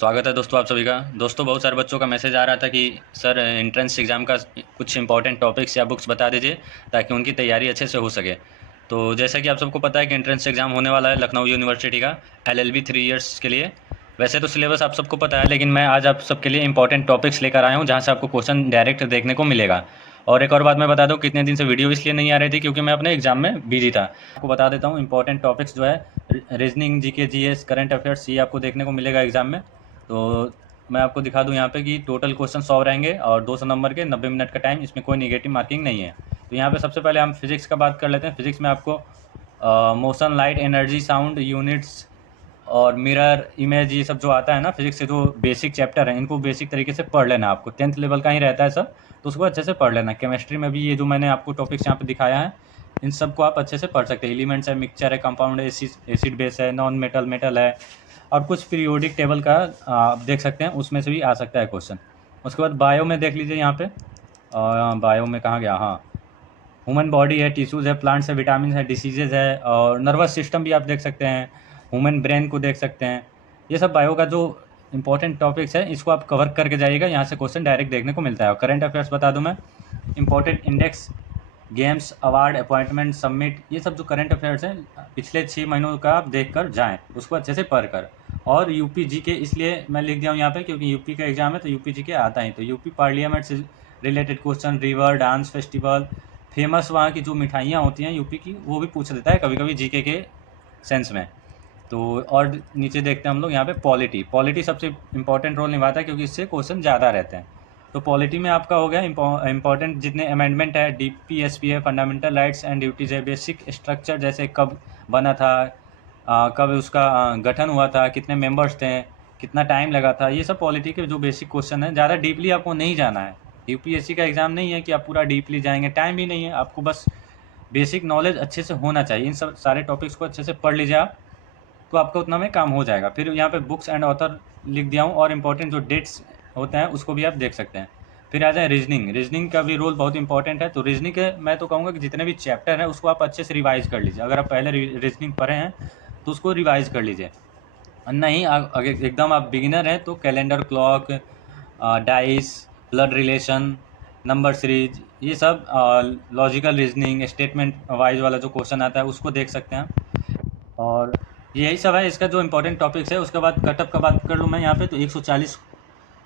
स्वागत है दोस्तों आप सभी का। दोस्तों बहुत सारे बच्चों का मैसेज आ रहा था कि सर एंट्रेंस एग्ज़ाम का कुछ इंपॉर्टेंट टॉपिक्स या बुक्स बता दीजिए ताकि उनकी तैयारी अच्छे से हो सके। तो जैसा कि आप सबको पता है कि एंट्रेंस एग्ज़ाम होने वाला है लखनऊ यूनिवर्सिटी का एलएलबी 3 इयर्स के लिए। वैसे तो सिलेबस आप सबको पता है, लेकिन मैं आज आप सबके लिए इंपॉर्टेंट टॉपिक्स लेकर आया हूँ जहाँ से आपको क्वेश्चन डायरेक्ट देखने को मिलेगा। और एक और बात मैं बता दूँ, कितने दिन से वीडियो इसलिए नहीं आ रही थी क्योंकि मैं अपने एग्जाम में बिजी था। आपको बता देता हूँ इंपॉर्टेंट टॉपिक्स जो है reasoning, GK, GS, current affairs, ये आपको देखने को मिलेगा एग्जाम में। तो मैं आपको दिखा दूं यहाँ पे कि टोटल क्वेश्चन 100 रहेंगे और 200 नंबर के, 90 मिनट का टाइम, इसमें कोई नेगेटिव मार्किंग नहीं है। तो यहाँ पे सबसे पहले हम फिजिक्स का बात कर लेते हैं। फिजिक्स में आपको motion, light, energy, sound units और मिरर इमेज, ये सब जो आता है ना फिजिक्स से, जो बेसिक चैप्टर है, इनको बेसिक तरीके से पढ़ लेना। आपको 10th लेवल का ही रहता है सब, तो उसको अच्छे से पढ़ लेना। केमिस्ट्री में भी ये जो मैंने आपको टॉपिक्स यहाँ पे दिखाया है, इन सब को आप अच्छे से पढ़ सकते हैं। एलिमेंट्स है, मिक्सचर है, कंपाउंड, एसिड बेस है, नॉन मेटल, मेटल है, और कुछ पीरियोडिक टेबल का आप देख सकते हैं, उसमें से भी आ सकता है क्वेश्चन। उसके बाद बायो में देख लीजिए यहाँ पे। बायो में कहाँ गया, हाँ, ह्यूमन बॉडी है, टिश्यूज़ है, प्लांट्स है, विटामिन है, डिसीजेज है, और नर्वस सिस्टम भी आप देख सकते हैं, ह्यूमन ब्रेन को देख सकते हैं। ये सब बायो का जो इंपॉर्टेंट टॉपिक्स है, इसको आप कवर करके जाइएगा, यहाँ से क्वेश्चन डायरेक्ट देखने को मिलता है। और करंट अफेयर्स बता दूँ मैं, important index, games, award, appointment, submit, ये सब जो करंट अफेयर्स हैं पिछले 6 महीनों का आप देख कर जाएँ, उसको अच्छे से पढ़ कर। और यूपी जीके इसलिए मैं लिख दिया हूँ यहाँ पे क्योंकि यूपी का एग्जाम है, तो यूपी जीके आता ही। तो यूपी पार्लियामेंट से related question, river, dance, festival, famous वहाँ की जो मिठाइयाँ होती हैं यूपी की, वो भी पूछ देता है कभी कभी जीके के सेंस में। तो और नीचे देखते हैं हम लोग यहाँ पे पॉलिटी। पॉलिटी सबसे इंपॉर्टेंट रोल निभाता है क्योंकि इससे क्वेश्चन ज़्यादा रहते हैं। तो पॉलिटी में आपका हो गया इंपॉर्टेंट जितने अमेंडमेंट है, डीपीएसपी है, फंडामेंटल राइट्स एंड ड्यूटीज़ है, बेसिक स्ट्रक्चर जैसे कब बना था, कब उसका गठन हुआ था, कितने मेंबर्स थे, कितना टाइम लगा था, ये सब पॉलिटी के जो बेसिक क्वेश्चन है। ज़्यादा डीपली आपको नहीं जाना है। यूपीएससी का एग्ज़ाम नहीं है कि आप पूरा डीपली जाएंगे, टाइम भी नहीं है आपको, बस बेसिक नॉलेज अच्छे से होना चाहिए। इन सब सारे टॉपिक्स को अच्छे से पढ़ लीजिए आप, तो आपका उतना में काम हो जाएगा। फिर यहाँ पे बुक्स एंड ऑथर लिख दिया हूँ, और इम्पोर्टेंट जो डेट्स होते हैं उसको भी आप देख सकते हैं। फिर आ जाए रीजनिंग। रीजनिंग का भी रोल बहुत इंपॉर्टेंट है। तो रीजनिंग के मैं तो कहूँगा कि जितने भी चैप्टर हैं उसको आप अच्छे से रिवाइज कर लीजिए। अगर आप पहले रीजनिंग पढ़े हैं तो उसको रिवाइज कर लीजिए। नहीं, अगर एकदम आप बिगिनर हैं तो calendar, clock, dice, blood relation, number series, ये सब लॉजिकल रीजनिंग, स्टेटमेंट वाइज वाला जो क्वेश्चन आता है उसको देख सकते हैं। और यही सब है इसका जो इंपॉर्टेंट टॉपिक्स है। उसके बाद कटअप का बात कर लूँ मैं यहाँ पे, तो 140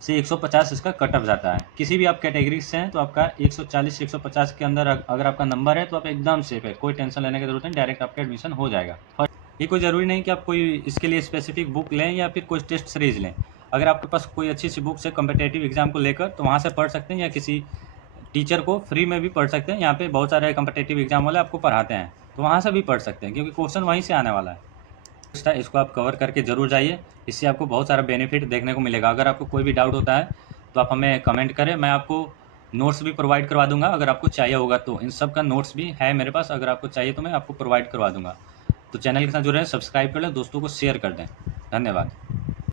से 150 इसका कटअप जाता है। किसी भी आप कैटेगरी से हैं तो आपका 140 से 150 के अंदर अगर आपका नंबर है तो आप एकदम सेफ है, कोई टेंशन लेने की जरूरत नहीं, डायरेक्ट आपका एडमिशन हो जाएगा। ये कोई ज़रूरी नहीं कि आप कोई इसके लिए स्पेसिफिक बुक लें या फिर कोई टेस्ट सीरीज लें। अगर आपके पास कोई अच्छी सी बुक्स है कम्पिटेटिव एग्जाम को लेकर, तो वहाँ से पढ़ सकते हैं, या किसी टीचर को फ्री में भी पढ़ सकते हैं। यहाँ पे बहुत सारे कम्पिटेटिव एग्जाम वाले आपको पढ़ाते हैं, तो वहाँ से भी पढ़ सकते हैं क्योंकि क्वेश्चन वहीं से आने वाला है। इसको आप कवर करके ज़रूर जाइए, इससे आपको बहुत सारा बेनिफिट देखने को मिलेगा। अगर आपको कोई भी डाउट होता है तो आप हमें कमेंट करें, मैं आपको नोट्स भी प्रोवाइड करवा दूंगा अगर आपको चाहिए होगा तो। इन सब का नोट्स भी है मेरे पास, अगर आपको चाहिए तो मैं आपको प्रोवाइड करवा दूंगा। तो चैनल के साथ जुड़े रहें, सब्सक्राइब कर लें, दोस्तों को शेयर कर दें। धन्यवाद।